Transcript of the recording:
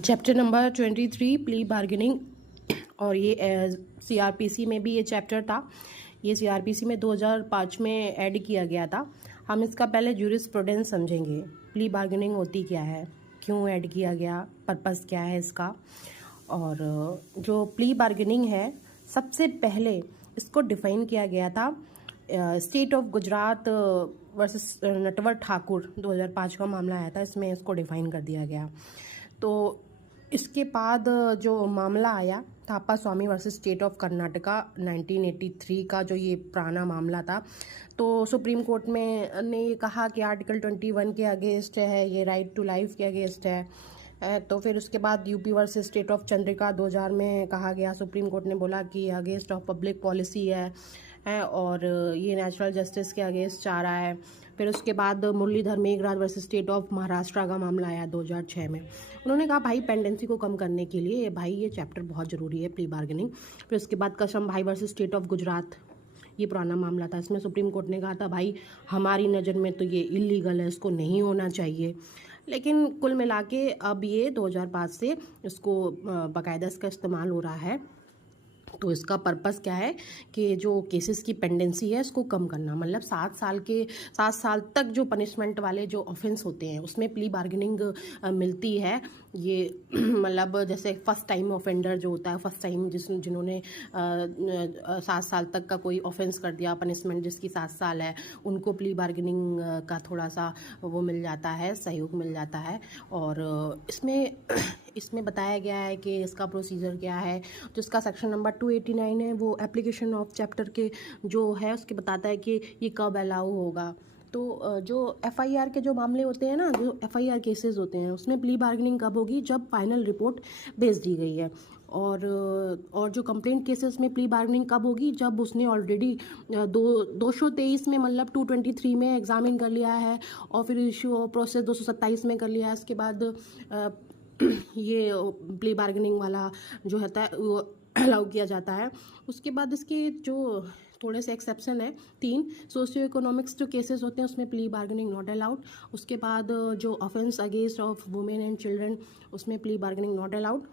Chapter number 23 plea bargaining. और ये CrPC में भी ये चैप्टर था। ये सीआरपीसी में 2005 में ऐड किया गया था। हम इसका पहले जूरिस्प्रूडेंस समझेंगे। प्ली बार्गेनिंग होती क्या है, क्यों ऐड किया गया, पर्पस क्या है इसका। और जो प्ली बार्गेनिंग है, सबसे पहले इसको डिफाइन किया गया था state of Gujarat versus Natwar Thakur 2005 का मामला आया था, इसमें इसको डिफाइन कर दिया गया। तो इसके बाद जो मामला आया थापा स्वामी वर्सेस स्टेट ऑफ कर्नाटका 1983 का, जो ये पुराना मामला था, तो सुप्रीम कोर्ट में ने ये कहा कि आर्टिकल 21 के अगेंस्ट है, ये राइट टू लाइफ के अगेंस्ट है। तो फिर उसके बाद UP versus state of Chandrika 2000 में कहा गया, सुप्रीम कोर्ट ने बोला कि अगेंस्ट ऑफ पब्लिक पॉलिसी है और ये नेचुरल जस्टिस के अगेंस्ट जा रहा है। फिर उसके बाद Muralidhar Meghraj versus state of Maharashtra का मामला आया 2006 में। उन्होंने कहा भाई पेंडेंसी को कम करने के लिए भाई ये चैप्टर बहुत ज़रूरी है, प्ली बार्गेनिंग। फिर उसके बाद कसम भाई वर्सेस स्टेट ऑफ गुजरात, ये पुराना मामला था, इसमें सुप्रीम कोर्ट ने कहा था भाई हमारी नज़र में तो ये इलीगल है, इसको नहीं होना चाहिए। लेकिन कुल मिला के अब ये 2005 से इसको बाकायदा इसका इस्तेमाल हो रहा है। तो इसका पर्पस क्या है कि जो केसेस की पेंडेंसी है इसको कम करना, मतलब 7 साल तक जो पनिशमेंट वाले जो ऑफेंस होते हैं उसमें प्ली बार्गेनिंग मिलती है। ये मतलब जैसे फर्स्ट टाइम ऑफेंडर जो होता है, फर्स्ट टाइम जिन्होंने 7 साल तक का कोई ऑफेंस कर दिया, पनिशमेंट जिसकी 7 साल है, उनको प्ली बार्गेनिंग का थोड़ा सा वो मिल जाता है, सहयोग मिल जाता है। और इसमें बताया गया है कि इसका प्रोसीजर क्या है। जो इसका सेक्शन नंबर 289 है वो एप्लीकेशन ऑफ चैप्टर के जो है उसके बताता है कि ये कब अलाउ होगा। तो जो एफआईआर के जो मामले होते हैं ना, जो एफआईआर केसेस होते हैं, उसमें प्ली बार्गेनिंग कब होगी, जब फाइनल रिपोर्ट भेज दी गई है। और जो कंप्लेंट केसेस में प्ली बार्गेनिंग कब होगी, जब उसने ऑलरेडी 223 में मतलब 223 में एग्जामिन कर लिया है और फिर इशू ऑफ प्रोसेस 227 में कर लिया है। उसके बाद ये प्ली बार्गेनिंग वाला जो होता है वो अलाउ किया जाता है। उसके बाद इसके जो थोड़े से एक्सेप्शन है 3, सोशियो इकोनॉमिक्स जो केसेस होते हैं उसमें प्ली बार्गेनिंग नॉट अलाउड। उसके बाद जो offence against of women and children, उसमें प्ली बार्गेनिंग नॉट अलाउड।